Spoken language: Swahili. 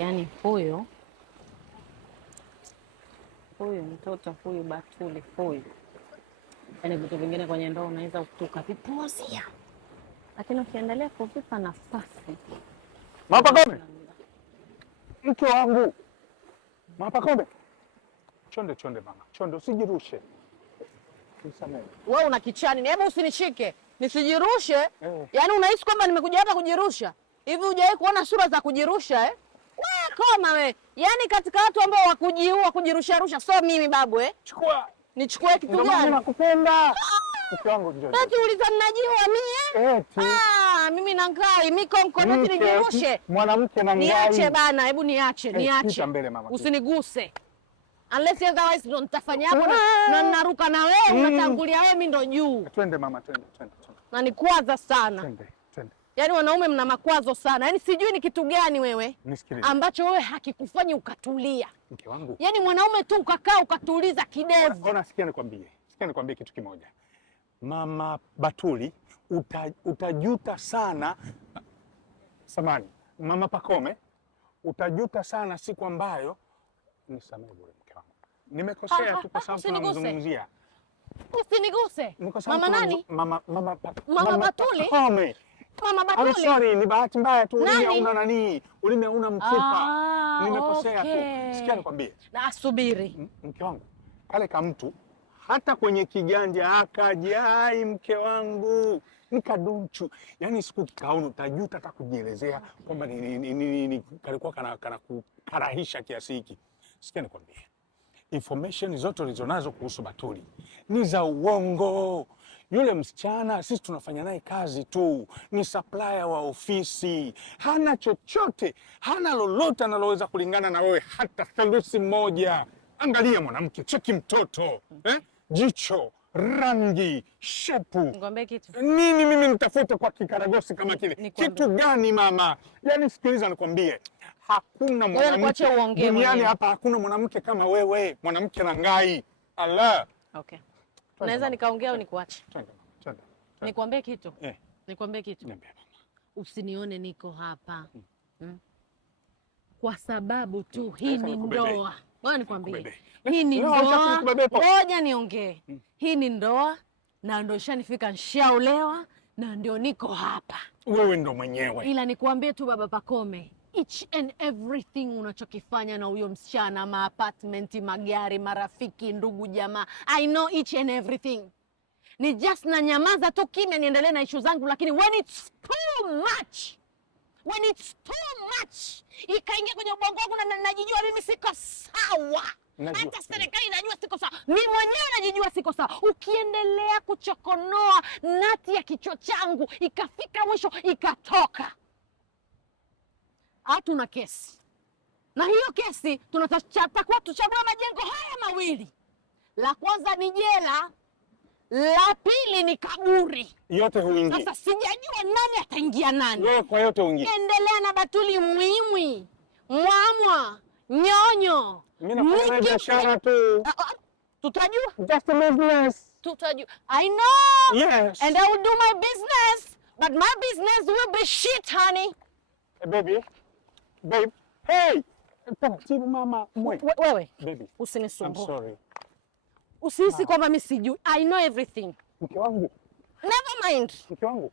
Yaani huyu mtoto huyu Batuli huyu, yaani vitu vingine kwenye ndoa unaweza tukavipuzia, lakini ukiendelea kuvipa nafasi. Mapakome, mke wangu Mapakome, chonde mama, chonde, usijirushe. Nisamehe. Wewe una kichani, hebu usinishike nisijirushe. Yaani unahisi kwamba nimekuja hapa kujirusha? Hivi hujawahi kuona sura za kujirusha eh? Wewe koma we. Yaani katika watu ambao wakujiua kujirusha sio mimi babu eh? Chukua. Nichukue kitu gani? Mimi nakupenda. Mke wangu njoo. Eti uliza ninajiua mimi? Eti. Mimi na ngai, miko mkononi nijirushe. Mwanamke na ngai. Niache bana, hebu niache. Pita mbele mama. Usiniguse. Unless otherwise ndo nitafanya hapo na naruka na wewe unatangulia wewe mimi ndo juu. Twende mama, twende. Na nikwaza sana. Twende. Yaani wanaume mna makwazo sana. Yaani sijui ni kitu gani wewe ambacho wewe hakikufanyi ukatulia. Mke wangu. Yaani mwanaume tu ukakaa ukatuliza kidevu. Ona sikia nikwambie kitu kimoja. Mama Batuli utajuta sana. Samani, Mama Pakome utajuta sana siku ambayo nisamehe bure mke wangu. Nimekosea tu kwa sababu tunamzungumzia. Usiniguse. Mama nani? Mama Batuli? Pakome. Mama Batuli. I'm sorry, ni bahati mbaya tu ulimi hauna mfupa. Nimekosea tu. Sikia nikwambie. Na subiri. Mke wangu, kale ka mtu hata kwenye kiganja akajai mke wangu. Nikadunchu. Yaani siku kikaona utajuta hata kujielezea kwamba ni kalikuwa kana kukarahisha kiasi hiki. Sikia nikwambie. Information zote ulizonazo kuhusu Batuli ni za uongo. Yule msichana sisi tunafanya naye kazi tu, ni supplier wa ofisi. Hana chochote, hana lolote analoweza kulingana na wewe hata theluthi moja. Angalia mwanamke, cheki mtoto, jicho, rangi, shepu. Nikwambie kitu. Nini mimi nitafute kwa kikaragosi kama kile? Kitu gani mama? Yaani sikiliza nikwambie. Hakuna mwanamke duniani hapa, hakuna mwanamke kama wewe, mwanamke na ngai. Allah. Okay. Unaweza nikaongea au nikuache? Twende. Nikwambie kitu. Nikwambie kitu. Niambie mama. Usinione niko hapa. Kwa sababu tu hii ni ndoa. Ngoja nikwambie. Hii ni ndoa. Ngoja niongee. Hii ni ndoa na ndio ishanifika, nishaolewa na ndio niko hapa. Wewe ndo mwenyewe. Ila nikwambie tu baba Pakome, each and everything unachokifanya na huyo msichana, ma-apartment, magari, marafiki, ndugu, jamaa, I know each and everything. Ni just na nyamaza tu kimya niendelee na issue zangu, lakini when it's too much, ikaingia kwenye ubongo wangu na najijua mimi siko sawa. Hata serikali inajua siko sawa. Mimi mwenyewe najijua siko sawa. Ukiendelea kuchokonoa nati ya kichwa changu, ikafika mwisho ikatoka. Hatuna kesi. Na hiyo kesi tunatakuwa tuchagua majengo haya mawili. La kwanza ni jela, la pili ni kaburi. Yote huingia. Sasa sijajua nani ataingia nani. Wewe kwa yote huingia. Endelea na Batuli mwimwi, mwamwa, nyonyo. Mimi nafanya biashara tu. Tutajua. Just a business. Tutajua. I know. Yes. And I will do my business. But my business will be shit, honey. Babe. Hey. Taratibu mama. Wewe. Baby. Usinisumbue. I'm sorry. Usihisi kwamba mimi sijui. I know everything. Mke wangu. Never mind. Mke wangu.